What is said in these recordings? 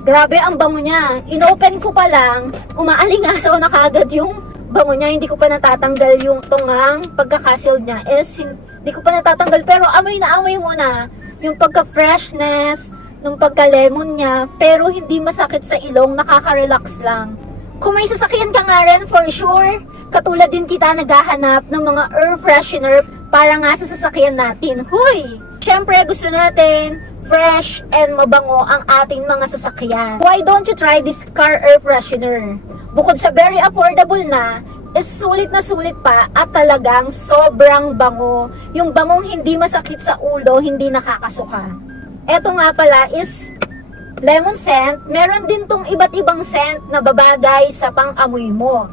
Grabe ang bango niya. Inopen ko pa lang, umaalingasaw na kagad yung bango niya. Hindi ko pa natatanggal yung tungang pagkakasil niya. Hindi ko pa natatanggal, pero amoy na amoy mo na yung pagka-freshness, nung pagka-lemon niya, pero hindi masakit sa ilong, nakaka-relax lang. Kung may sasakyan ka nga rin, for sure, katulad din kita naghahanap ng mga air freshener para nga sa sasakyan natin. Huy! Siyempre, gusto natin fresh and mabango ang ating mga sasakyan. Why don't you try this car air freshener? Bukod sa very affordable na, is sulit na sulit pa at talagang sobrang bango. Yung bangong hindi masakit sa ulo, hindi nakakasuka. Eto nga pala is lemon scent. Meron din tong iba't ibang scent na babagay sa pang-amoy mo.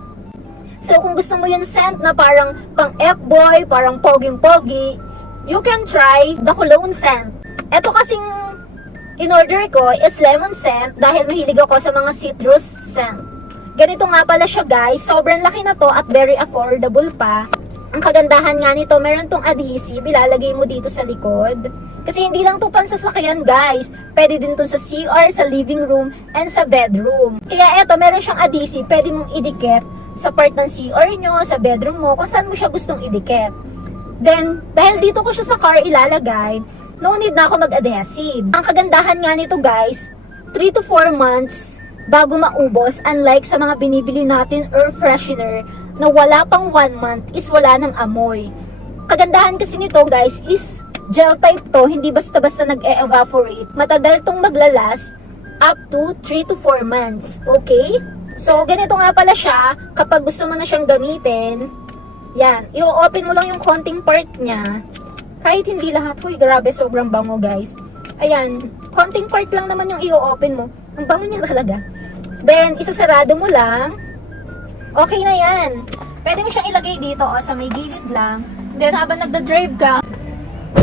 So kung gusto mo yung scent na parang pang F-boy, parang poging-pogi, you can try the cologne scent. Eto kasing in-order ko is lemon scent dahil mahilig ako sa mga citrus scent. Ganito nga pala siya guys, sobrang laki na to at very affordable pa. Ang kagandahan nga nito, meron tong adhesive, ilalagay mo dito sa likod. Kasi hindi lang to pansasakyan guys, pwede din to sa CR, sa living room, and sa bedroom. Kaya eto, meron siyang adhesive, pwede mong idikit sa part ng CR nyo, sa bedroom mo, kung saan mo siya gustong idikit. Then, dahil dito ko siya sa car ilalagay, no need na ako mag-adhesive. Ang kagandahan nga nito guys, 3 to 4 months bago maubos, unlike sa mga binibili natin air freshener na wala pang 1 month is wala ng amoy. Kagandahan kasi nito guys is gel type to, hindi basta-basta nag-e-evaporate. Matagal tong maglalas up to 3 to 4 months. Okay? So, ganito nga pala siya kapag gusto mo na siyang gamitin. Yan, i-open mo lang yung konting part niya. Kahit hindi lahat. Uy, grabe, sobrang bango guys. Ayan, konting part lang naman yung i-open mo. Ang bango niya talaga. Then, isasarado mo lang. Okay na yan. Pwede mo siyang ilagay dito sa may gilid lang. Then, habang nagda-drive ka,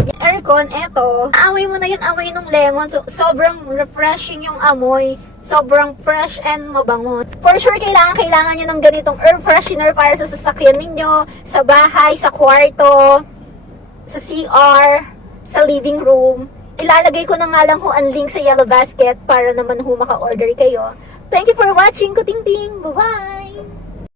yung aircon, eto, amoy mo na yung amoy ng lemon. So, sobrang refreshing yung amoy. Sobrang fresh and mabango. For sure, kailangan nyo ng ganitong air freshener para sa sasakyan ninyo, sa bahay, sa kwarto, sa CR, sa living room. Ilalagay ko na nga lang ang link sa Yellow Basket para naman maka-order kayo. Thank you for watching, Kutingting! Bye-bye!